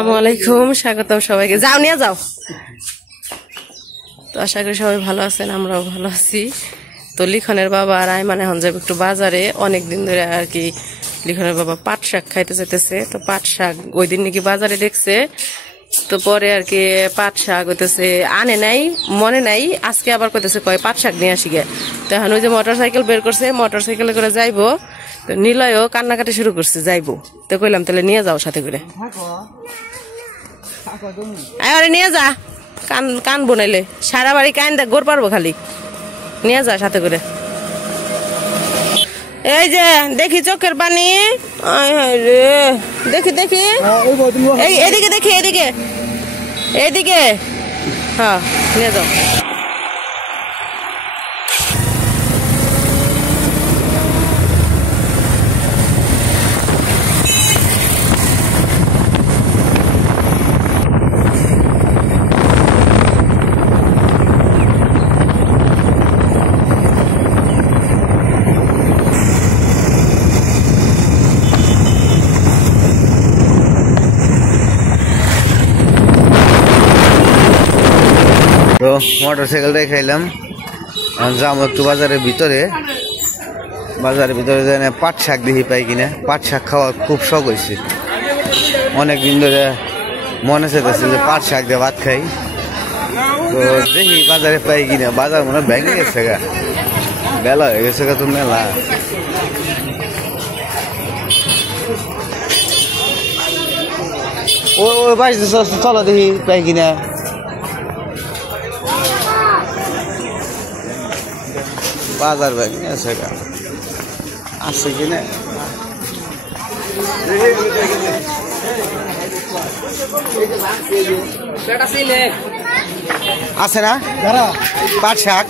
আসসালামাইকুম, স্বাগতম সবাইকে। যাও নিয়ে যাও। তো আশা করি সবাই ভালো আছেন, আমরাও ভালো আছি। তো লিখনের বাবা আর আইমান এখন যাবে একটু বাজারে। অনেকদিন ধরে আর কি লিখনের বাবা পাট শাক খাইতে যেতেছে। তো পাট শাক ওই দিন নাকি বাজারে দেখছে, তো পরে আর কি পাট শাক হইতেছে আনে নাই, মনে নাই। আজকে আবার কইতেছে কয় পাট শাক নিয়ে আসি গে। তো এখন ওই যে মোটর সাইকেল বের করছে, মোটর সাইকেলে করে যাইবো। তো নিলয়ও কান্নাকাটি শুরু করছে যাইবো। তো কইলাম তাহলে নিয়ে যাও সাথে করে। আরে নিয়ে যা, কান কান বনাইলে সারা বাড়ি কান দেখ গোর পারবো, খালি নিয়ে যা সাথে করে। এই যে দেখি চোখের পানি, রে দেখি দেখি, এই এদিকে দেখি, এদিকে এদিকে, হ্যাঁ নিয়ে যাও। তো মোটরসাইকেলটাই খাইলাম, যাবো একটু বাজারের ভিতরে। পাট শাক দেখি পাই কিনা। পাট শাক খাওয়ার খুব শখ হয়েছে, অনেকদিন ধরে মনে চাইতেছে যে পাট শাক দিয়ে ভাত খাই। তো দেখি বাজারে পাই কিনা। বাজার মনে ভেঙে গেছে গা, বেলা হয়ে গেছে গা। তো মেলা ওই বাড়িতে চলো দেখি পাই কিনা। বাজার ভেঙে গেছে গা, আছে কিনা। আছে না পাট শাক?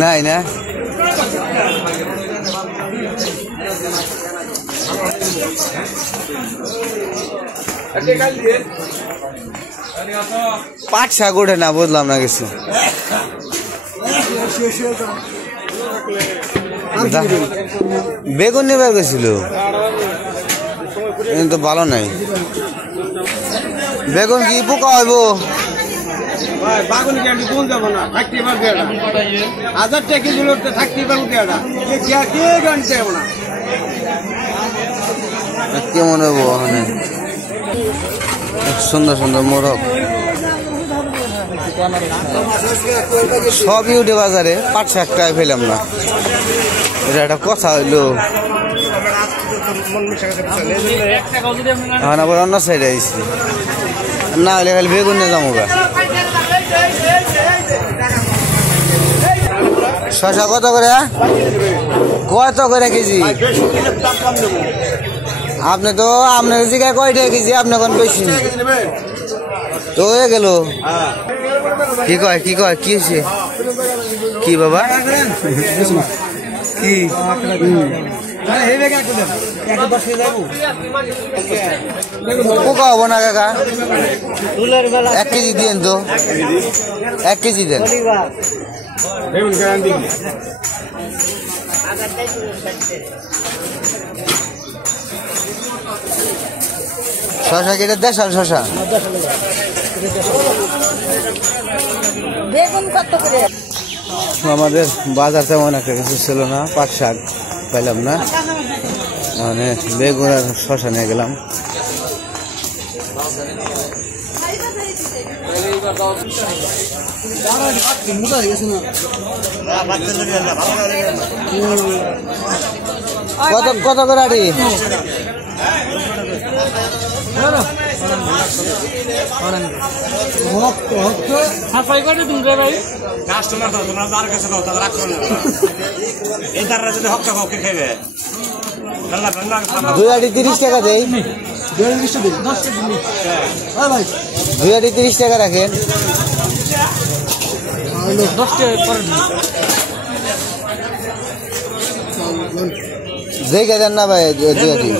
নাই না, পাট শাক ওঠে না, বুঝলাম না কিছু। বেগুন নিয়ে বের গেছিল, কিন্তু ভালো নাই। বেগুন কি পোকা হইব? কেমন হইব? সুন্দর সুন্দর মোরগ সবই উঠে বাজারে, পাট শাকটা পেলাম না। এটা একটা কথা হইলো। এখন আবার অন্য সাইডে আইসি, না হলে খালি বেগুন নিয়ে যাবো গা। শশা কত করে? কত করে কেজি? আপনি তো আপনার জায়গায় কয়টা কেজি? আপনি এখন বেশি তো হয়ে গেল। কি কয় কি কয় কি হয়েছে? কি বাবা কি পোকা হবো না কাকা? 1 কেজি দিন তো, 1 কেজি দেন। শশা কেটে দেশাল শশা। আমাদের বাজার তেমন একটা কিছু ছিল না, পাট শাক পাইলাম না, মানে বেগুন আর শশা নিয়ে গেলাম। কত কত করে আড়ি? দুই আড়ি 30 টাকা দেয়। 2 আড়ি 30 টাকা রাখেন। দেখে দেন না ভাই, 2 আড়ি।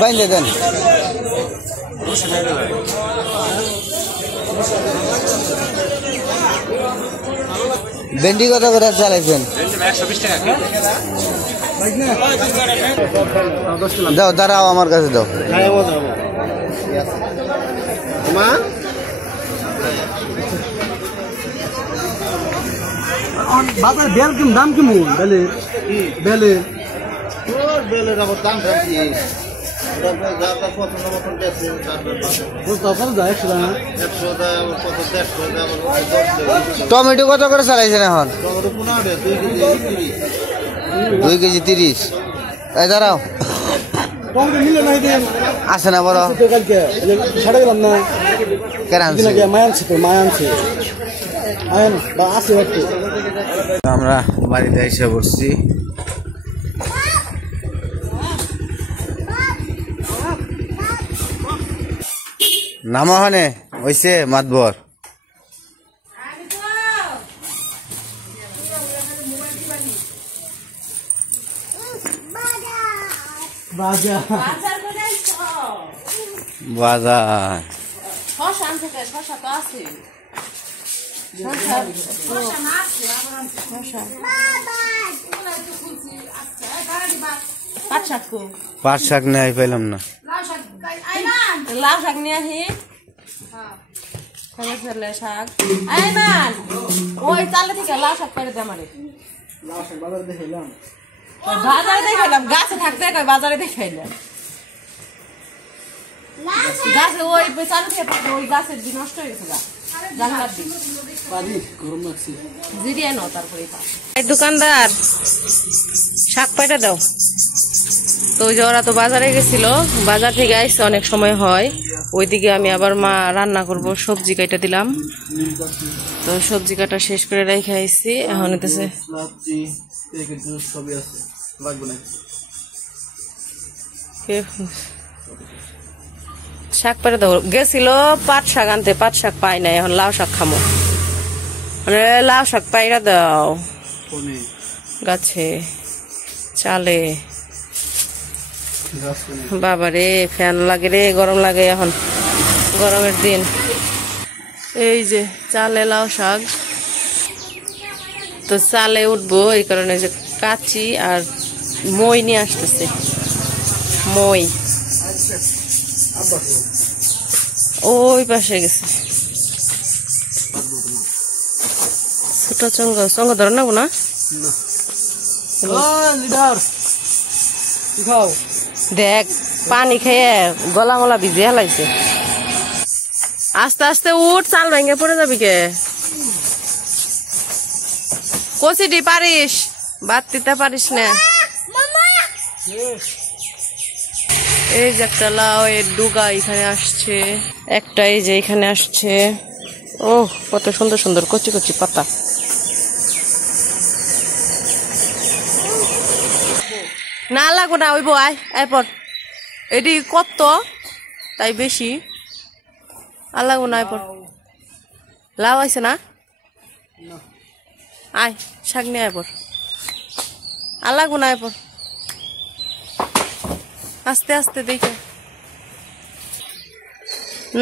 বাইন্দে দেন। ভেন্ডি কত করে চালাইছেন? দাও, দাঁড়াও, আমার কাছে দাও। বাজার বেল কেমন দাম কেমন? বেলের বেলের আবার দাম টমেটো কত করে চালাইছেন এখন? 2 কেজি 30। এই দাঁড়াও, আছে না বড়? সাড়ে গেলাম না কেন আনছে? মায়ানছে আছে একটু। আমরা বাড়িতে এসে বসছি। নামা হনে হইছে মাতবর। বাজার পাট শাক নেই, পাইলাম না। লাউ শাক নিয়ে আসি। শাক ওই চালে থেকে লাউ শাক পেরে দে আমারে। বাজারে দেখাইলাম, গাছে থাকতে বাজারে দেখাইলাম। গাছে ওই চালু থেকে থাকতে ওই গাছের দিন নষ্ট হয়ে গেছে। দোকানদার শাক পাইটা দাও তো। ওই যে ওরা তো বাজারে গেছিল, বাজার থেকে আইসে অনেক সময় হয়। ওইদিকে আমি আবার মা রান্না করব, সবজি কাটা দিলাম। তো সবজি কাটা শেষ করে রেখে আইসি। এখন হইতেছে শাক পাইটা দাও। গেছিল পাট শাক আনতে, পাট শাক পাই নাই, এখন লাউ শাক খামো। মানে লাউ শাক পাইরা দাও গাছে চালে। বাবারে ফ্যান লাগে রে, গরম লাগে এখন, গরমের দিন। এই যে চালে লাউ শাক, তো চালে উঠবো এই কারণে যে কাচি আর মই নিয়ে আসতেছে। মই ওই পাশে গেছে। ছোট চঙ্গ ধরে নেবো না। দেখ পানি খেয়ে গলা মলা ভিজে হেলাইছে। আস্তে আস্তে উঠ, চাল ভেঙে পড়ে যাবি কে। কষিটি পারিস, বাদ দিতে পারিস না। এই যে একটা লাউ এর ডুগা এখানে আসছে, একটা এই যে এখানে আসছে। ও কত সুন্দর সুন্দর কচি কচি পাতা। না লাগবো না, ওইব আয় এরপর। এটি কত তাই বেশি আর লাগবো না। এরপর লাউ আছে না, আয় শাক নিয়ে এরপর। আর লাগবো না এরপর, আস্তে আস্তে দেখে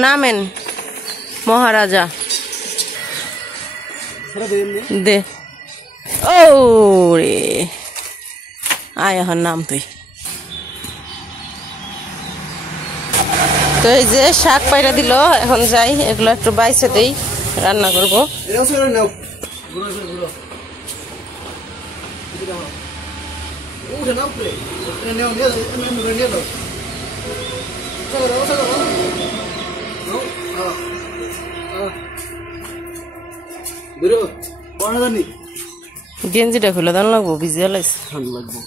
নামেন মহারাজা। দে ও রে, আয় এখন নাম তুই। তো এই যে শাক পাইরা দিল, এখন যাই এগুলো একটু বাইছে দেই, রান্না করবো। গেঞ্জিটা খুলে দান লাগবো, ভিজিয়ে লাইছে লাগবো।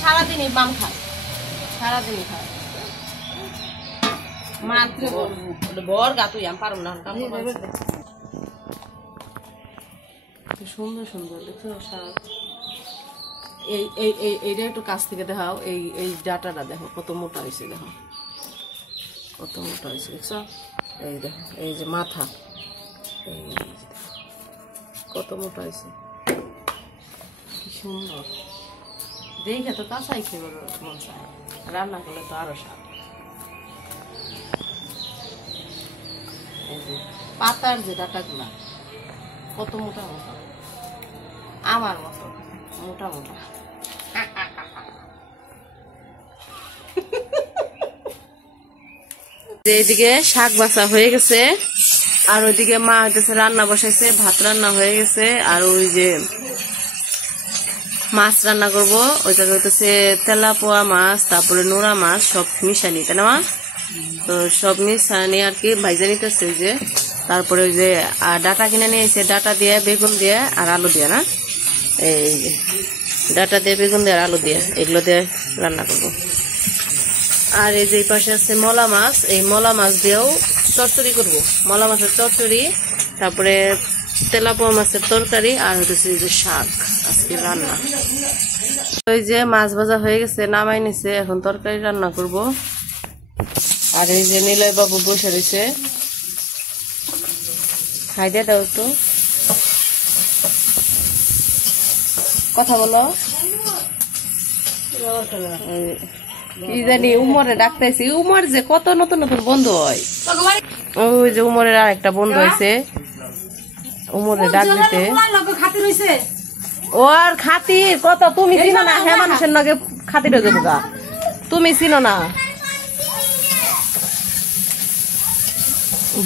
সারাদিনই বাম খায়, সারাদিনই খায়। বর গা তুই আমি পারব না। সুন্দর সুন্দর দেখো শাক। এইটা একটু কাছ থেকে দেখাও। এই ডাটাটা দেখো কত মোটা হয়েছে, দেখো কত মোটা হয়েছে, দেখছো? এই দেখো এই যে মাথা, এই কত মোটা হয়েছে, কি সুন্দর। দেখে তো কাঁচাই খেয়ে মন চায়, রান্না করলে তো আরো স্বাদ। পাতার যে ডাটাগুলা কত মোটা মোটা, আমার মতো মোটা মোটা। এইদিকে শাক বাছা হয়ে গেছে, আর ওইদিকে মা হইতেছে রান্না বসাইছে, ভাত রান্না হয়ে গেছে। আর ওই যে মাছ রান্না করবো, ওই জায়গায় হইতেছে তেলাপোয়া মাছ, তারপরে নোরা মাছ, সব মিশানি, তাই না মা? তো সব মিশানি আর কি ভাইজা নিতেছে। ওই যে তারপরে ওই যে ডাটা কিনে নিয়েছে, ডাটা দিয়ে বেগুন দিয়ে আর আলু দিয়ে, না এই যে ডাটা দিয়ে বেগুন দিয়ে আর আলু দিয়ে, এগুলো দিয়ে রান্না করবো। আর এই যে পাশে আছে মলা মাছ, এই মলা মাছ দিয়েও চচ্চড়ি করবো, মলা মাছের চচ্চড়ি, তারপরে তেলাপোয়া মাছের তরকারি, আর হচ্ছে এই যে শাক আজকে রান্না। ওই যে মাছ ভাজা হয়ে গেছে, নামাই নিছে, এখন তরকারি রান্না করব। আর এই যে নিলয় বাবু বসে রয়েছে, খাই দিয়ে দাও একটু, কথা বলো। কি জানি উমরে ডাকতেছি, উমর যে কত নতুন নতুন বন্ধু হয়। ওই যে উমরের আর একটা বন্ধু হয়েছে, উমরে ডাক দিতে। ও আর খাতির কত, তুমি চিনো না? হ্যাঁ, মানুষের নাকি খাতির হয়ে যাবো গা, তুমি চিনো না?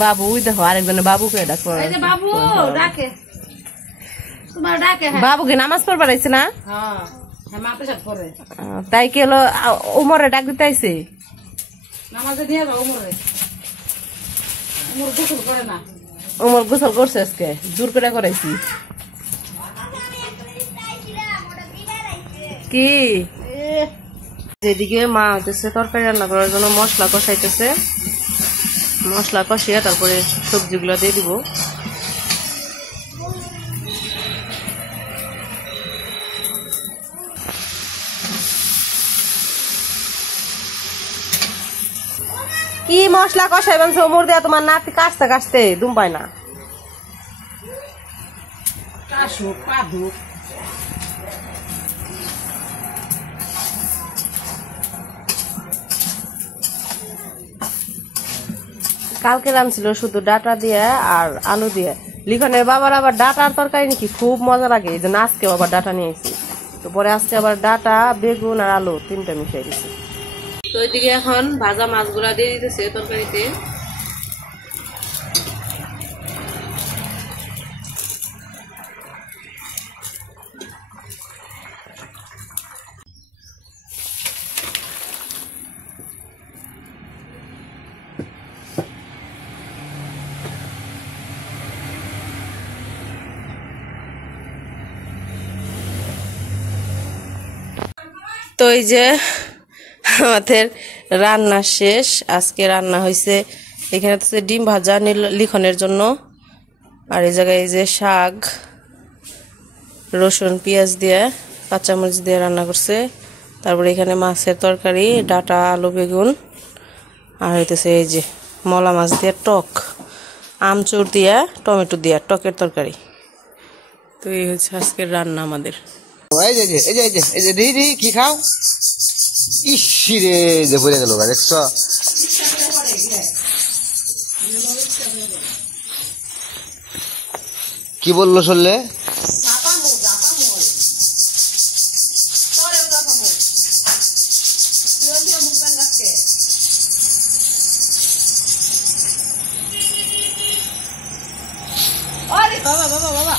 বাবু ওই দেখো আরেকজনে বাবুকে ডাকো, বাবুকে নামাজ পড়বার আইছে না? তাই কি হলো, উমরে ডাক দিতে আইছে? উমর গোসল করছে আজকে, জোর করে করাইছি। কি যেদিকে মা হইতেছে তরকারি রান্না করার জন্য মশলা কষাইতেছে, মশলা কষিয়ে তারপরে সবজিগুলো দিয়ে দিব। কি মশলা কষাই বানছে ওমর দেয়া, তোমার নাতি কাশতে কাশতে দুম পায় না। কালকে রান্নছিল শুধু ডাটা দিয়ে আর আলু দিয়ে। লিখনের বাবার আবার ডাটার তরকারি নাকি খুব মজা লাগে, এই জন্য আজকেও আবার ডাটা নিয়ে এসেছি। তো পরে আজকে আবার ডাটা, বেগুন আর আলু তিনটা মিশিয়ে দিচ্ছি। তো ওইদিকে এখন ভাজা মাছগুলা দিয়ে দিতেছে তরকারিতে। তো এই যে আমাদের রান্না শেষ, আজকে রান্না হয়েছে এখানে তো ডিম ভাজা লিখনের জন্য, আর এই জায়গায় এই যে শাক, রসুন পেঁয়াজ দিয়ে কাঁচামরিচ দিয়ে রান্না করছে। তারপরে এখানে মাছের তরকারি, ডাটা আলু বেগুন, আর হইতেছে এই যে মলা মাছ দিয়ে টক, আমচুর দিয়া টমেটো দিয়া টকের তরকারি। তো এই হচ্ছে আজকের রান্না আমাদের। কি খাও? ইসিরে যে পড়ে গেল দেখছ, কি বললো শুনলে? বাবা বাবা বাবা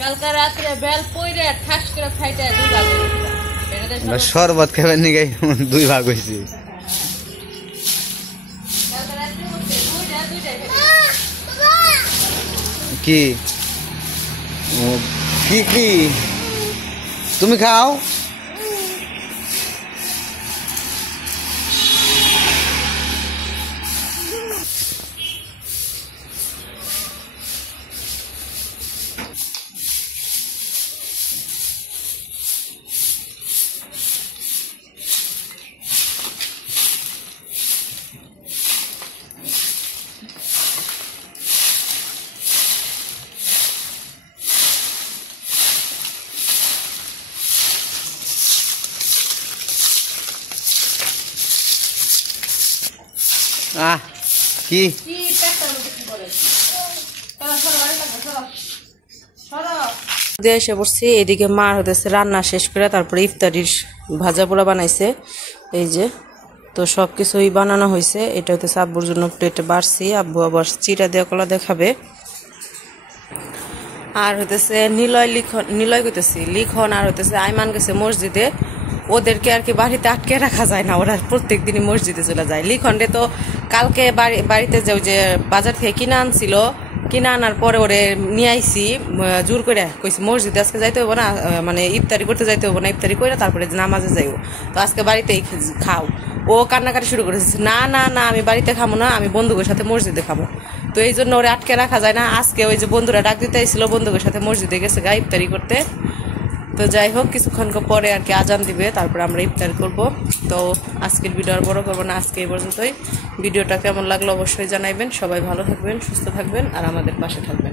কালকে রাত্রে বেল পইরে ঠাস করে খাইতে শরবত খাবেন নিয়ে 2 ভাগ হয়েছে। কি কি কি তুমি খাও? কি দিয়ে এসে পড়ছি, এদিকে মার হতেছে রান্না শেষ করে তারপরে ইফতারির ভাজা পোড়া বানাইছে এই যে। তো সব কিছুই বানানো হয়েছে। এটা হতেছে আব্বুর জন্য প্লেটে বাড়ছি, আব্বু আবার চিরা দিয়ে কলা দেখাবে। আর হতেছে নিলয় করতেছি লিখন আর হতেছে আইমান গেছে মসজিদে। ওদেরকে আর কি বাড়িতে আটকে রাখা যায় না, ওরা প্রত্যেক দিনই মসজিদে চলে যায়। লিখনরে তো কালকে বাড়িতে যে বাজার থেকে কিনে আনছিল, কিনে আনার পরে ওরে নিয়ে আইসি জোর করে, কইছি মসজিদে আজকে যাইতে হবো না, মানে ইফতারি করতে যাইতে হবো না, ইফতারি করে তারপরে নামাজে যাইব, তো আজকে বাড়িতেই খাও। ও কান্নাকাটি শুরু করেছে, না না না আমি বাড়িতে খাবো না, আমি বন্ধুদের সাথে মসজিদে খাবো। তো এই জন্য ওরে আটকে রাখা যায় না। আজকে ওই যে বন্ধুরা ডাক দিতে আইছিল, বন্ধুদের সাথে মসজিদে গেছে গা ইফতারি করতে। তো যাই হোক, কিছুক্ষণ পরে আর কি আজান দিবে, তারপরে আমরা ইফতার করব। তো আজকের ভিডিও আর বড় করবো না, আজকে এই পর্যন্তই। ভিডিওটা কেমন লাগলো অবশ্যই জানাইবেন। সবাই ভালো থাকবেন, সুস্থ থাকবেন আর আমাদের পাশে থাকবেন।